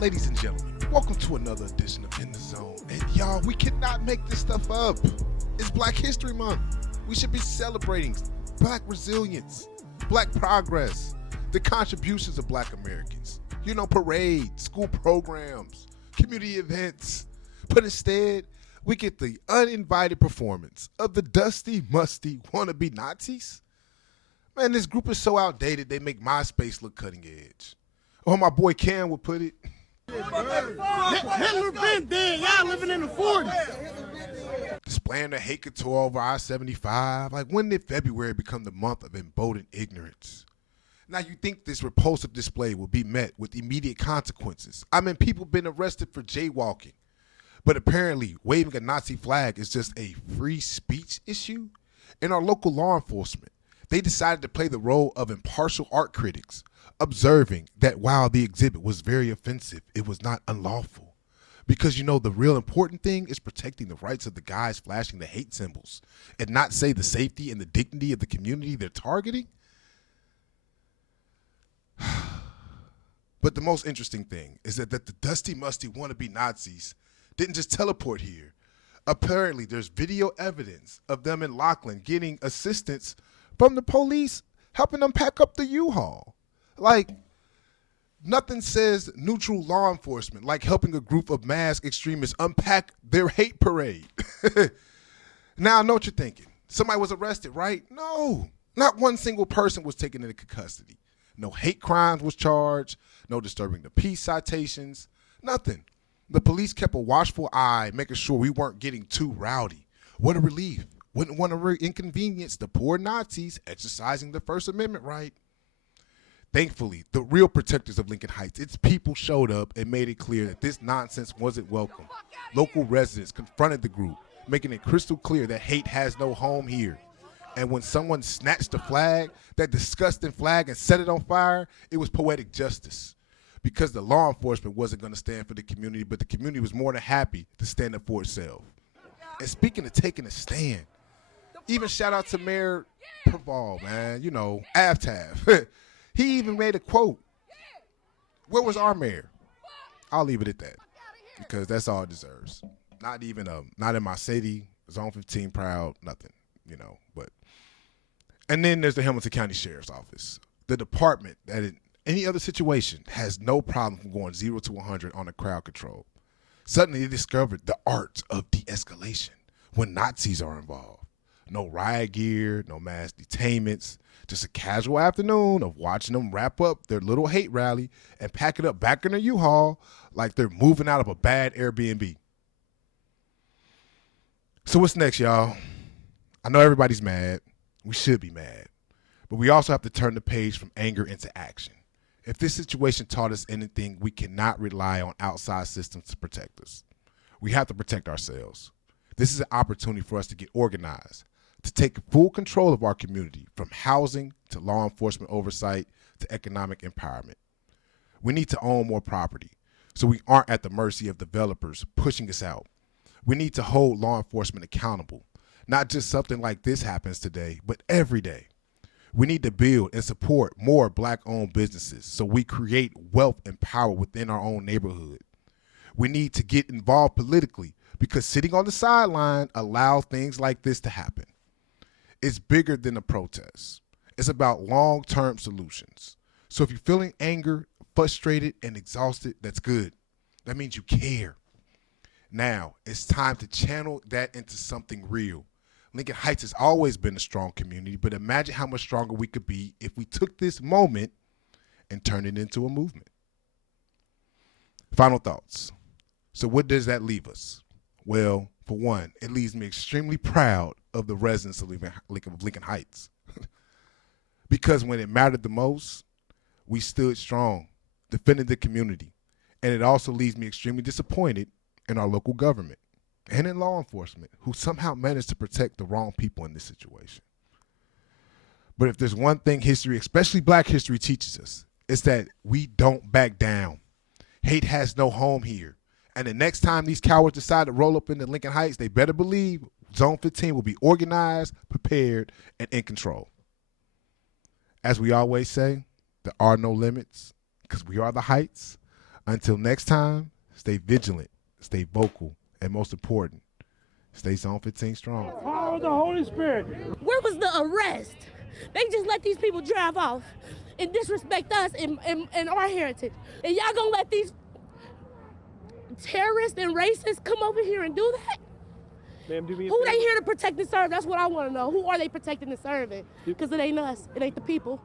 Ladies and gentlemen, welcome to another edition of In the Zone. And y'all, we cannot make this stuff up. It's Black History Month. We should be celebrating Black resilience, Black progress, the contributions of Black Americans. You know, parades, school programs, community events. But instead, we get the uninvited performance of the dusty, musty, wannabe Nazis. Man, this group is so outdated, they make MySpace look cutting edge. Or my boy Cam would put it, Hitler been dead. Y'all living in the 40s. displaying the hate couture over I-75. Like, when did February become the month of emboldened ignorance? Now, you think this repulsive display will be met with immediate consequences. I mean, people been arrested for jaywalking. But apparently, waving a Nazi flag is just a free speech issue. In our local law enforcement, they decided to play the role of impartial art critics, observing that while the exhibit was very offensive, it was not unlawful. Because, you know, the real important thing is protecting the rights of the guys flashing the hate symbols and not say the safety and the dignity of the community they're targeting. But the most interesting thing is that the dusty, musty, wannabe Nazis didn't just teleport here. Apparently, there's video evidence of them in Laughlin getting assistance from the police, helping them pack up the U-Haul. Like, nothing says neutral law enforcement like helping a group of masked extremists unpack their hate parade. Now, I know what you're thinking. Somebody was arrested, right? No, not one single person was taken into custody. No hate crimes was charged, no disturbing the peace citations, nothing. The police kept a watchful eye, making sure we weren't getting too rowdy. What a relief. Wouldn't want to inconvenience the poor Nazis exercising the First Amendment right. Thankfully, the real protectors of Lincoln Heights, its people showed up and made it clear that this nonsense wasn't welcome. Local residents confronted the group, making it crystal clear that hate has no home here. And when someone snatched the flag, that disgusting flag, and set it on fire, it was poetic justice. Because the law enforcement wasn't going to stand for the community, but the community was more than happy to stand up for itself. And speaking of taking a stand, even shout out to Mayor Preval, man, you know, Avtav. He even made a quote. Where was our mayor? I'll leave it at that because that's all it deserves. Not even not in my city, Zone 15 proud, nothing, you know. But and then there's the Hamilton County Sheriff's Office, the department that in any other situation has no problem from going 0 to 100 on the crowd control. Suddenly they discovered the art of de-escalation when Nazis are involved. No riot gear, no mass detainments. Just a casual afternoon of watching them wrap up their little hate rally and pack it up back in their U-Haul like they're moving out of a bad Airbnb. So what's next, y'all? I know everybody's mad. We should be mad. But we also have to turn the page from anger into action. If this situation taught us anything, we cannot rely on outside systems to protect us. We have to protect ourselves. This is an opportunity for us to get organized, to take full control of our community, from housing to law enforcement oversight to economic empowerment. We need to own more property so we aren't at the mercy of developers pushing us out. We need to hold law enforcement accountable. Not just something like this happens today, but every day. We need to build and support more Black-owned businesses so we create wealth and power within our own neighborhood. We need to get involved politically because sitting on the sideline allows things like this to happen. It's bigger than a protest. It's about long-term solutions. So if you're feeling anger, frustrated, and exhausted, that's good. That means you care. Now, it's time to channel that into something real. Lincoln Heights has always been a strong community, but imagine how much stronger we could be if we took this moment and turned it into a movement. Final thoughts. So what does that leave us? Well, for one, it leaves me extremely proud of the residents of Lincoln Heights. Because when it mattered the most, we stood strong, defended the community. And it also leaves me extremely disappointed in our local government and in law enforcement, who somehow managed to protect the wrong people in this situation. But if there's one thing history, especially Black history, teaches us, it's that we don't back down. Hate has no home here. And the next time these cowards decide to roll up into Lincoln Heights, they better believe Zone 15 will be organized, prepared, and in control. As we always say, there are no limits because we are the Heights. Until next time, stay vigilant, stay vocal, and most important, stay Zone 15 strong. Power of the Holy Spirit. Where was the arrest? They just let these people drive off and disrespect us and our heritage. And y'all gonna let these terrorists and racists come over here and do that? Ma'am, do me a Who favor. they here to protect and serve? That's what I want to know. Who are they protecting and serving? Because it ain't us. It ain't the people.